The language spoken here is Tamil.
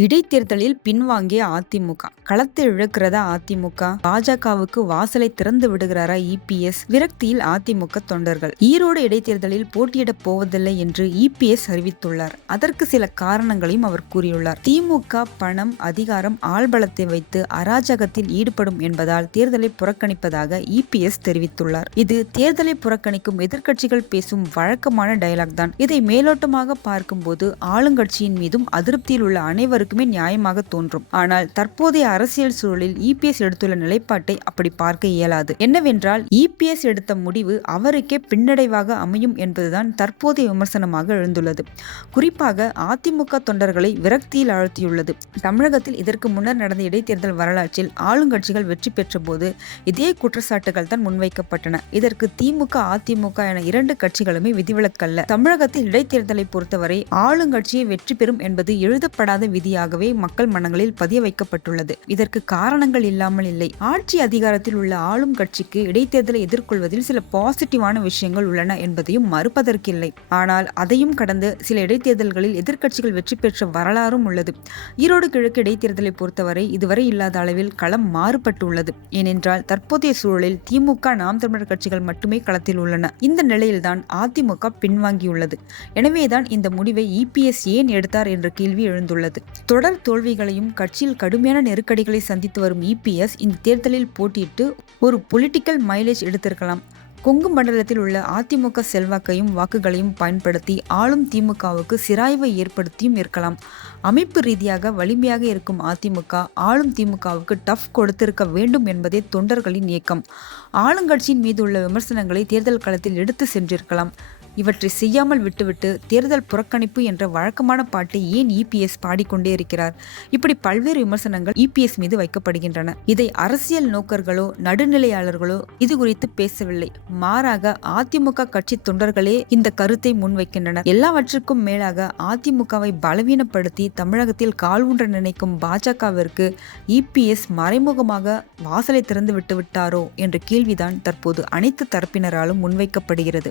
இடைத்தேர்தலில் பின்வாங்கிய அதிமுக. களத்தை இழக்கிறதா அதிமுக? பாஜகவுக்கு வாசலை திறந்து விடுகிறாரா இபிஎஸ்? விரக்தியில் அதிமுக தொண்டர்கள். ஈரோடு இடைத்தேர்தலில் போட்டியிடப் போவதில்லை என்று இபிஎஸ் அறிவித்துள்ளார். அதற்கு சில காரணங்களையும் அவர் கூறியுள்ளார். திமுக பணம் அதிகாரம் ஆள்பலத்தை வைத்து அராஜகத்தில் ஈடுபடும் என்பதால் தேர்தலை புறக்கணிப்பதாக இபிஎஸ் தெரிவித்துள்ளார். இது தேர்தலை புறக்கணிக்கும் எதிர்க்கட்சிகள் பேசும் வழக்கமான டயலாக் தான். இதை மேலோட்டமாக பார்க்கும்போது ஆளுங்கட்சியின் மீதும் அதிருப்தியில் உள்ள அனைவருக்கும் நியாயமாக தோன்றும். ஆனால் தற்போதைய அரசியல் சூழலில் இபிஎஸ் எடுத்துள்ள நிலைப்பாட்டை அப்படி பார்க்க இயலாது. என்னவென்றால் இபிஎஸ் எடுத்த முடிவு அவருக்கே பின்னடைவாக அமையும் என்பதுதான் தற்போதைய விமர்சனமாக எழுந்துள்ளது. குறிப்பாக அதிமுக தொண்டர்களை விரக்தியில் ஆழ்த்தியுள்ளது. தமிழகத்தில் இதற்கு முன்னர் நடந்த இடைத்தேர்தல் வரலாற்றில் ஆளுங்கட்சிகள் வெற்றி பெற்ற போது இதே குற்றச்சாட்டுகள் தான் முன்வைக்கப்பட்டன. இதற்கு திமுக அதிமுக என இரண்டு கட்சிகளுமே விதிவிலக்கல்ல. தமிழகத்தில் இடைத்தேர்தலை பொறுத்தவரை ஆளுங்கட்சியை வெற்றி பெறும் என்பது எழுதப்படாத விதியாகவே மக்கள் மனங்களில் பதிய வைக்கப்பட்டுள்ளது. இதற்கு காரணங்கள் இல்லாமல் இல்லை. ஆட்சி அதிகாரத்தில் உள்ள ஆளும் கட்சிக்கு இடைத்தேர்தலை எதிர்கொள்வதில் சில பாசிட்டிவான விஷயங்கள் உள்ளன என்பதையும் மறுப்பதற்கில்லை. ஆனால் அதையும் கடந்து சில இடைத்தேர்தல்களில் எதிர்க்கட்சிகள் வெற்றி பெற்ற வரலாறும் உள்ளது. ஈரோடு கிழக்கு இடைத்தேர்தலை பொறுத்தவரை இதுவரை இல்லாத அளவில் களம் மாறுபட்டுள்ளது. ஏனென்றால் தற்போதைய சூழலில் திமுக நாம் தமிழர் கட்சிகள் மட்டுமே களத்தில் உள்ளன. இந்த நிலையில்தான் அதிமுக பின்வாங்கியுள்ளது. எனவேதான் இந்த முடிவை இபிஎஸ் ஏன் எடுத்தார் என்ற கேள்வி எழுந்துள்ளது. தொடர் தோல்விகளையும் கட்சியில் கடுமையான நெருக்கடிகளை சந்தித்து வரும் இபிஎஸ் இந்த தேர்தலில் போட்டியிட்டு ஒரு பொலிட்டிக்கல் மைலேஜ் எடுத்திருக்கலாம். கொங்கு மண்டலத்தில் உள்ள அதிமுக செல்வாக்கையும் வாக்குகளையும் பயன்படுத்தி ஆளும் திமுகவுக்கு சிராய்வை ஏற்படுத்தியும் இருக்கலாம். அமைப்பு ரீதியாக வலிமையாக இருக்கும் அதிமுக ஆளும் திமுகவுக்கு டஃப் கொடுத்திருக்க வேண்டும் என்பதே தொண்டர்களின் இயக்கம் ஆளுங்கட்சியின் மீது உள்ள விமர்சனங்களை தேர்தல் களத்தில் எடுத்து சென்றிருக்கலாம். இவற்றை செய்யாமல் விட்டுவிட்டு தேர்தல் புறக்கணிப்பு என்ற வழக்கமான பாட்டை ஏன் இபிஎஸ் பாடிக்கொண்டே இருக்கிறார்? இப்படி பல்வேறு விமர்சனங்கள் இபிஎஸ் மீது வைக்கப்படுகின்றன. இதை அரசியல் நோக்கர்களோ நடுநிலையாளர்களோ இது குறித்து பேசவில்லை. மாறாக அதிமுக கட்சி தொண்டர்களே இந்த கருத்தை முன்வைக்கின்றனர். எல்லாவற்றுக்கும் மேலாக அதிமுகவை பலவீனப்படுத்தி தமிழகத்தில் கால் ஊன்ற நினைக்கும் பாஜகவிற்கு இபிஎஸ் மறைமுகமாக வாசலை திறந்து விட்டு விட்டாரோ என்ற கேள்விதான் தற்போது அனைத்து தரப்பினராலும் முன்வைக்கப்படுகிறது.